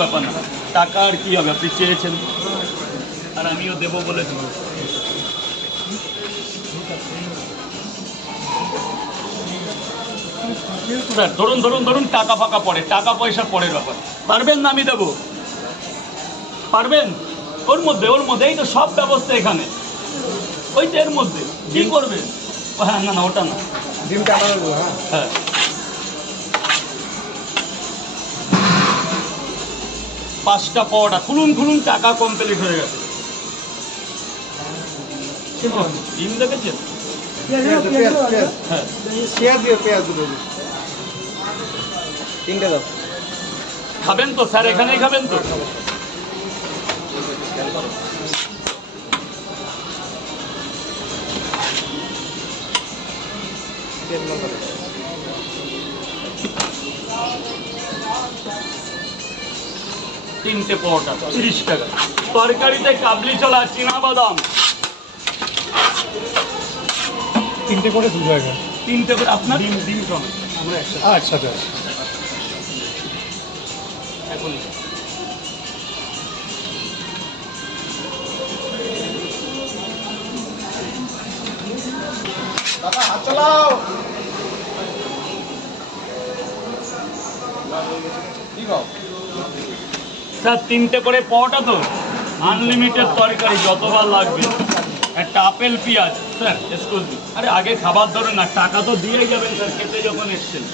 ব্যাপার না। টাকা আর কি হবে? আপনি চেয়েছেন। আর আমিও দেবো বলে দেবো। স্যার ধরুন ধরুন ধরুন টাকা ফাঁকা পড়ে। টাকা পয়সা পড়ে ব্যাপার। পারবেন না আমি দেবো। পারবেন? ওর মধ্যে ওর মধ্যে। এই তো সব ব্যবস্থা এখানে। ওই তো এর মধ্যে। কি করবেন হ্যাঁ না না ওটা না। ডিমটা হ্যাঁ। পাঁচটা পরোটা খুলুন খুলুন টাকা কমপ্লিট হয়ে গেছে। ডিম দেখেছেন? খাবেন তো স্যার এখানেই খাবেন তো? তিনটে পরোটা তিরিশ টাকা। তরকারিতে কাবলি চলা চীনা বাদাম তিনটে করে দুটো একা তিনটে করে আপনার? ডিম ডিম সমেত আমরা একসাথে। আচ্ছা আচ্ছা এখন দাদা হাত চালাও। কি গাও স্যার তিনটে করে পরোটা তো? আনলিমিটেড তরকারি যতবার লাগবে। একটা আপেল পেঁয়াজ। স্যার এক্সকিউজ মি আরে আগে খাবার ধরুন না টাকা তো দিয়েই যাবেন স্যার খেতে যখন এসছেন।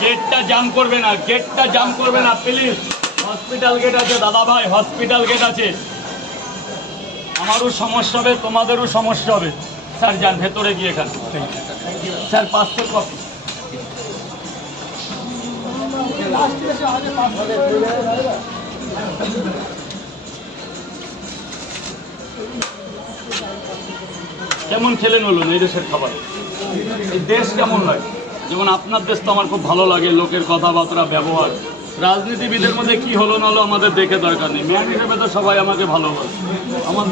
গেটটা জাম করবে না গেটটা জাম করবে না প্লিজ হসপিটাল গেট আছে দাদা ভাই হসপিটাল গেট আছে। আমারও সমস্যা হবে তোমাদেরও সমস্যা হবে। স্যার যান ভেতরে গিয়ে এখানে স্যার পাঁচশো কপি। কেমন খেলেন হলো এই দেশের খাবার? এই দেশ কেমন লাগে? যেমন আপনার দেশ তো আমার খুব ভালো লাগে, লোকের কথাবার্তা, ব্যবহার। রাজনীতিবিদের মধ্যে কি হলো না হলো আমাদের দেখে দরকার নেই। ম্যান হিসেবে তো সবাই আমাকে ভালোবাসে। আমার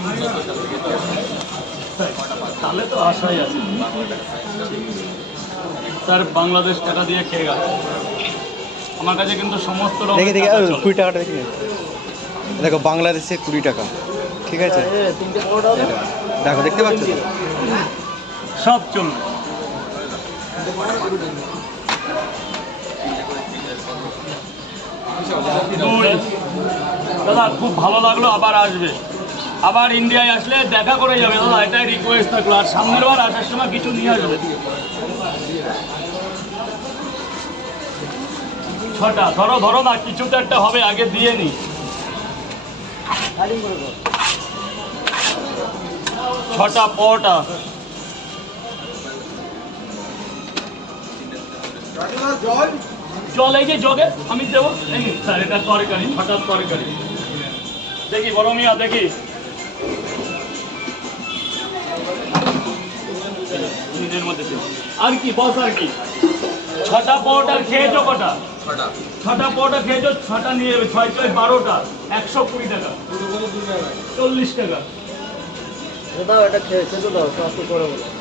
তাহলে তো আশাই আছে। স্যার, বাংলাদেশ টাকা দিয়ে খেয়ে গেল। আমার কাছে কিন্তু সমস্ত রকম দেখে। কুড়ি টাকাটা দেখে দেখো বাংলাদেশে কুড়ি টাকা ঠিক আছে? দেখো দেখতে পাচ্ছ? সব চলবে। দাদা খুব ভালো লাগল আবার আসবে। আবার ইন্ডিয়ায় আসলে দেখা করে যাবে। দাদা এটাই রিকোয়েস্ট থাকল। আর সামনের বার আসার সময় কিছু নিয়ে আসবে। ছটা। ধরো ধরো না কিছু তো একটা হবে, আগে দিয়ে নি। ছটা পটা। জল, এই যে জগে, আমি দেবো। স্যার, এটা তরকারি হঠাৎ তরকারি দেখি, বড় মিয়া, দেখি। আর কি, বস আর কি? ছটা পাউডার খেয়েছো কটা? ছটা। পাউডার খেয়েছো ছটা নিয়ে যাবে ছয় ছয় বারোটা একশো কুড়ি টাকা। চল্লিশ টাকা। দাও এটা খেয়ে খেতে দাও স্বাস্থ্য করে বলো।